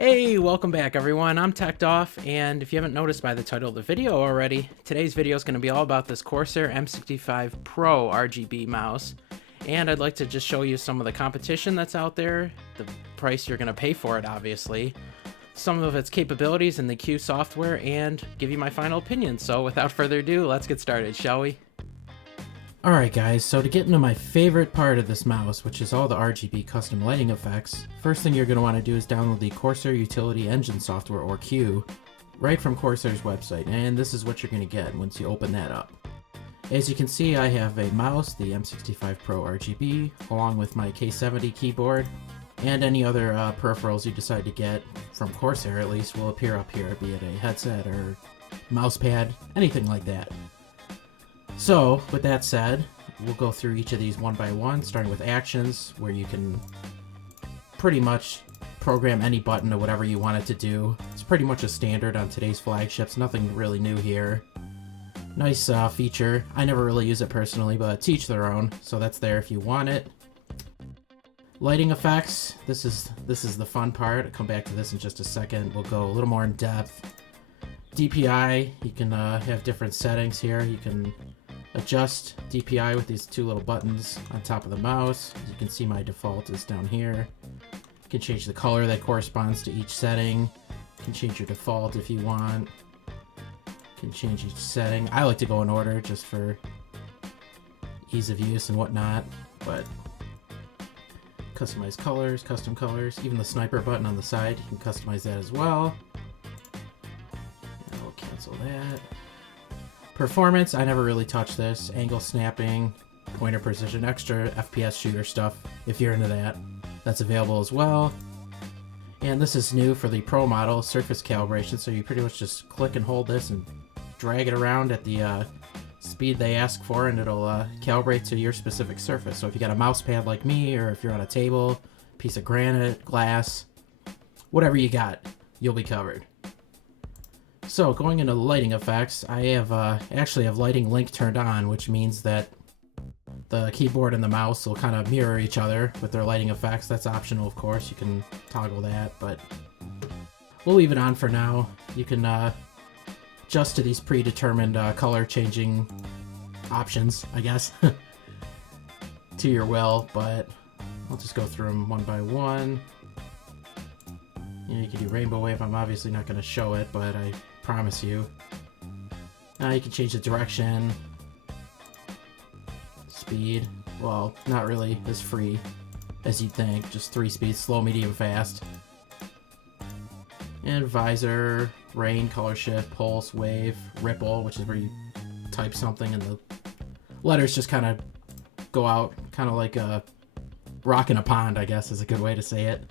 Hey, welcome back everyone. I'm Teched Off, and if you haven't noticed by the title of the video already, today's video is going to be all about this Corsair M65 Pro RGB mouse. And I'd like to just show you some of the competition that's out there, the price you're going to pay for it obviously, some of its capabilities in the Q software, and give you my final opinion. So without further ado, let's get started, shall we? Alright guys, so to get into my favorite part of this mouse, which is all the RGB custom lighting effects, first thing you're going to want to do is download the Corsair Utility Engine software, or Q, right from Corsair's website, and this is what you're going to get once you open that up. As you can see, I have a mouse, the M65 Pro RGB, along with my K70 keyboard, and any other peripherals you decide to get, from Corsair at least, will appear up here, be it a headset or mouse pad, anything like that. So, with that said, we'll go through each of these one by one, starting with actions, where you can pretty much program any button to whatever you want it to do. It's pretty much a standard on today's flagships, nothing really new here. Nice feature. I never really use it personally, but to each their own, so that's there if you want it. Lighting effects, this is the fun part. I'll come back to this in just a second. We'll go a little more in depth. DPI, you can have different settings here. You can adjust DPI with these two little buttons on top of the mouse. As you can see, my default is down here. You can change the color that corresponds to each setting. You can change your default if you want. You can change each setting. I like to go in order just for ease of use and whatnot, but customize colors, custom colors, even the sniper button on the side, you can customize that as well. And I'll cancel that. Performance, I never really touch this. Angle snapping, pointer precision, extra FPS shooter stuff, if you're into that. That's available as well. And this is new for the Pro model, surface calibration, so you pretty much just click and hold this and drag it around at the speed they ask for, and it'll calibrate to your specific surface. So if you got a mouse pad like me, or if you're on a table, piece of granite, glass, whatever you got, you'll be covered. So going into the lighting effects, I have actually have lighting link turned on, which means that the keyboard and the mouse will kind of mirror each other with their lighting effects. That's optional, of course. You can toggle that, but we'll leave it on for now. You can adjust to these predetermined color changing options, I guess, to your will, but I'll just go through them one by one. You can do rainbow wave. I'm obviously not going to show it, but I promise you. Now you can change the direction, speed. Well, not really as free as you'd think. Just 3 speeds: slow, medium, fast. And visor, rain, color shift, pulse, wave, ripple, which is where you type something and the letters just kind of go out, kind of like a rock in a pond, I guess is a good way to say it.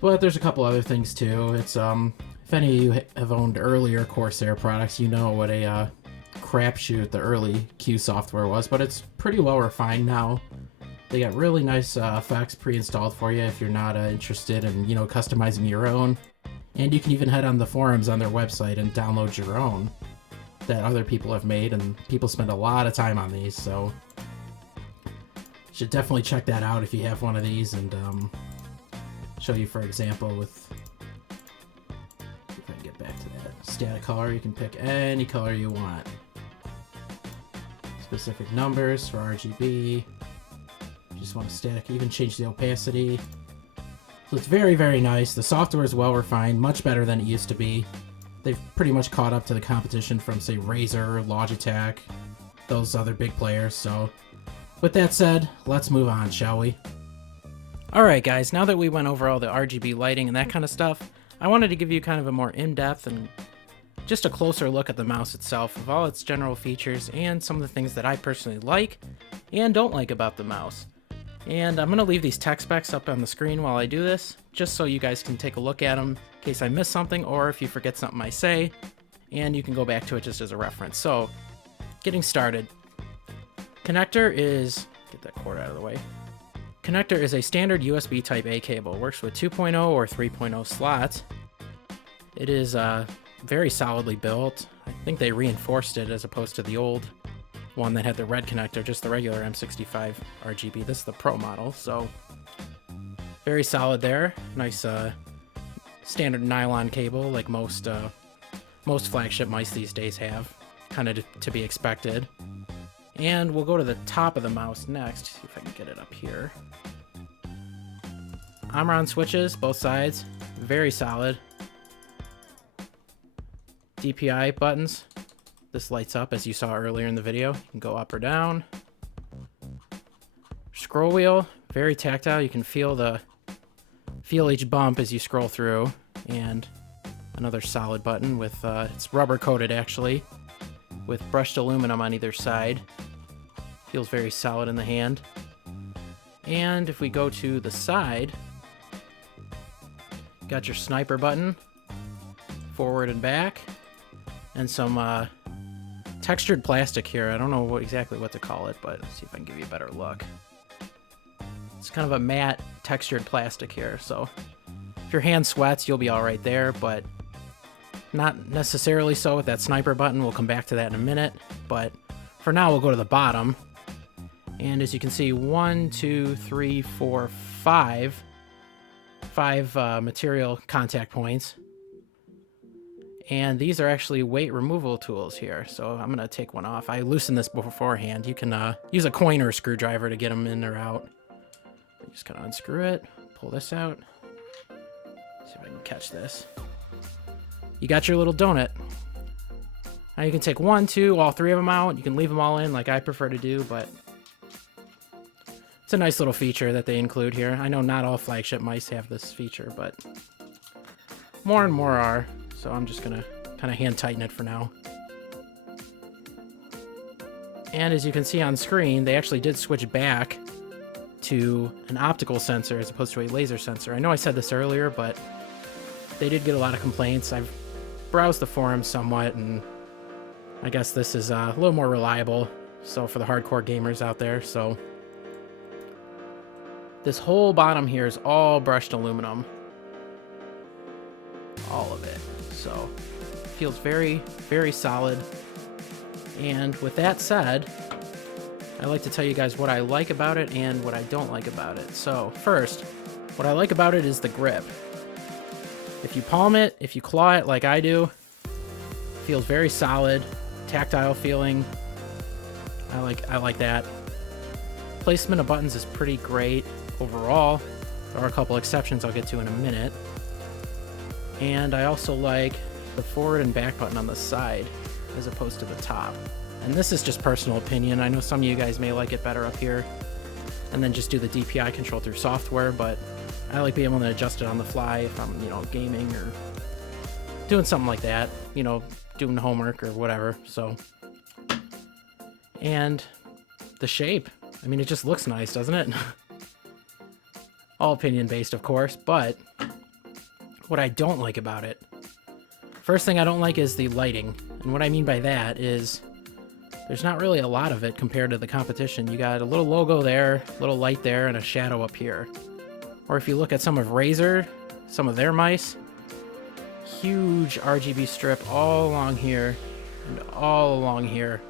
But there's a couple other things too. It's if any of you have owned earlier Corsair products, you know what a crapshoot the early Q software was, but it's pretty well refined now. They got really nice effects pre-installed for you if you're not interested in, customizing your own. And you can even head on the forums on their website and download your own that other people have made, and people spend a lot of time on these, so you should definitely check that out if you have one of these. And show you, for example, with, if I can get back to that, static color. You can pick any color you want. Specific numbers for RGB. You just want a static, even change the opacity. So it's very, very nice. The software is well refined, much better than it used to be. They've pretty much caught up to the competition from, say, Razer, Logitech, those other big players. So with that said, let's move on, shall we? Alright guys, now that we went over all the RGB lighting and that kind of stuff, I wanted to give you kind of a more in-depth and just a closer look at the mouse itself, of all its general features and some of the things that I personally like and don't like about the mouse. And I'm going to leave these tech specs up on the screen while I do this, just so you guys can take a look at them in case I miss something, or if you forget something I say, and you can go back to it just as a reference. So, getting started. Connector is, get that cord out of the way. Connector is a standard USB Type-A cable. It works with 2.0 or 3.0 slots. It is very solidly built. I think they reinforced it as opposed to the old one that had the red connector, just the regular M65 RGB. This is the Pro model, so Very solid there. Nice standard nylon cable like most flagship mice these days have. Kind of to be expected. And we'll go to the top of the mouse next. See if I can get it up here. Omron switches, both sides. Very solid. DPI buttons. This lights up as you saw earlier in the video. You can go up or down. Scroll wheel, very tactile. You can feel each bump as you scroll through. And another solid button with it's rubber coated actually, with brushed aluminum on either side. Feels very solid in the hand. And if we go to the side, got your sniper button, forward and back, and some textured plastic here. I don't know exactly what to call it, but let's see if I can give you a better look. It's kind of a matte textured plastic here, so if your hand sweats, you'll be all right there, but not necessarily so with that sniper button. We'll come back to that in a minute, but for now we'll go to the bottom. And as you can see, 1, 2, 3, 4, 5 material contact points. And these are actually weight removal tools here. So I'm going to take one off. I loosened this beforehand. You can use a coin or a screwdriver to get them in or out. Just kind of unscrew it, pull this out. See if I can catch this. You got your little donut. Now you can take 1, 2, all 3 of them out. You can leave them all in like I prefer to do, but it's a nice little feature that they include here. I know not all flagship mice have this feature, but more and more are. So I'm just gonna kind of hand tighten it for now. And as you can see on screen, they actually did switch back to an optical sensor as opposed to a laser sensor. I know I said this earlier, but they did get a lot of complaints. I've browsed the forums somewhat, and I guess this is a little more reliable. So for the hardcore gamers out there, so this whole bottom here is all brushed aluminum. All of it. So feels very, very solid. And with that said, I like to tell you guys what I like about it and what I don't like about it. So first, what I like about it is the grip. If you palm it, if you claw it like I do, it feels very solid, tactile feeling. I like that. Placement of buttons is pretty great overall. There are a couple exceptions I'll get to in a minute. And I also like the forward and back button on the side as opposed to the top. And this is just personal opinion. I know some of you guys may like it better up here and then just do the DPI control through software, but I like being able to adjust it on the fly if I'm, gaming or doing something like that, doing homework or whatever. So, and the shape, it just looks nice, doesn't it? All opinion based, of course, but what I don't like about it, first thing I don't like is the lighting. And what I mean by that is there's not really a lot of it compared to the competition. You got a little logo there, a little light there, and a shadow up here. Or if you look at some of Razer, some of their mice, huge RGB strip all along here and all along here.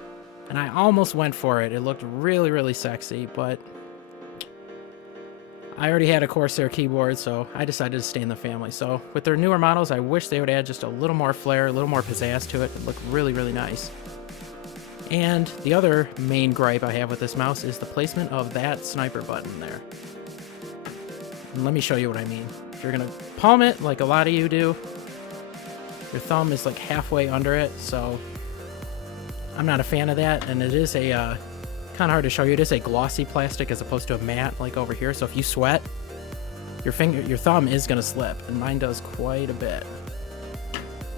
And I almost went for it. It looked really, really sexy, but I already had a Corsair keyboard, so I decided to stay in the family. So with their newer models, I wish they would add just a little more flair, a little more pizzazz to it. It looked really, really nice. And the other main gripe I have with this mouse is the placement of that sniper button there. And let me show you what I mean. If you're gonna palm it like a lot of you do, your thumb is like halfway under it, so I'm not a fan of that. And it is a kind of hard to show you. It is a glossy plastic as opposed to a matte like over here. So if you sweat, your thumb is gonna slip, and mine does quite a bit.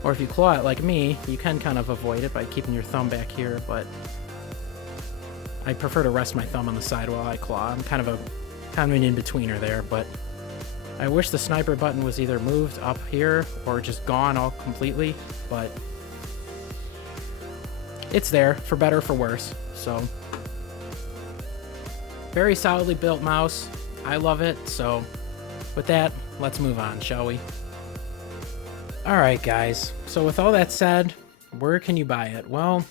Or if you claw it like me, you can kind of avoid it by keeping your thumb back here, but I prefer to rest my thumb on the side while I claw. I'm kind of an in-betweener there, but I wish the sniper button was either moved up here or just gone all completely, but it's there, for better or for worse. So very solidly built mouse. I love it. So with that, let's move on, shall we? Alright guys, so with all that said, where can you buy it? Well,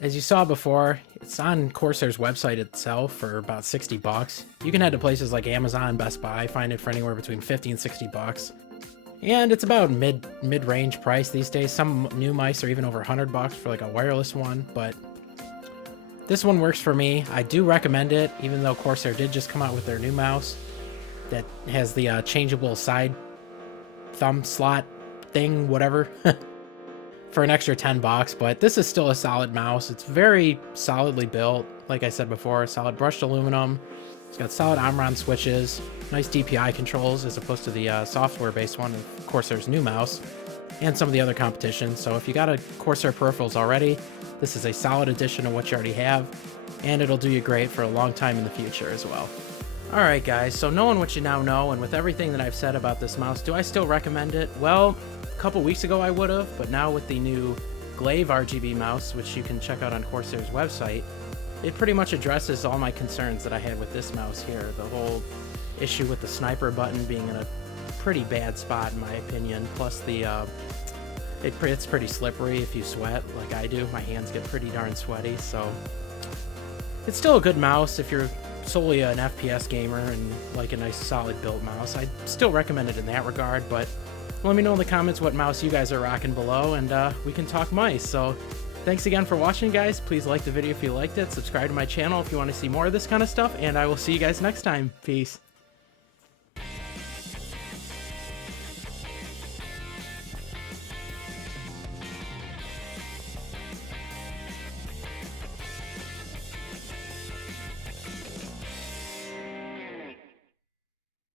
as you saw before, it's on Corsair's website itself for about 60 bucks. You can head to places like Amazon, Best Buy, find it for anywhere between 50 and 60 bucks. And it's about mid-range price these days. Some new mice are even over 100 bucks for like a wireless one, but this one works for me. I do recommend it, even though Corsair did just come out with their new mouse that has the changeable side thumb slot thing, whatever, for an extra 10 bucks. But this is still a solid mouse. It's very solidly built. Like I said before, solid brushed aluminum. It's got solid Omron switches, nice DPI controls as opposed to the software-based one of Corsair's new mouse, and some of the other competition. So if you got a Corsair peripherals already, this is a solid addition to what you already have, and it'll do you great for a long time in the future as well. Alright guys, so knowing what you now know, and with everything that I've said about this mouse, do I still recommend it? Well, a couple weeks ago I would have, but now with the new Glaive RGB mouse, which you can check out on Corsair's website, it pretty much addresses all my concerns that I had with this mouse here. The whole issue with the sniper button being in a pretty bad spot in my opinion, plus the it's pretty slippery if you sweat like I do. My hands get pretty darn sweaty, so it's still a good mouse if you're solely an FPS gamer and like a nice solid built mouse. I'd still recommend it in that regard, but let me know in the comments what mouse you guys are rocking below, and we can talk mice. So thanks again for watching, guys. Please like the video if you liked it, subscribe to my channel if you want to see more of this kind of stuff, and I will see you guys next time. Peace.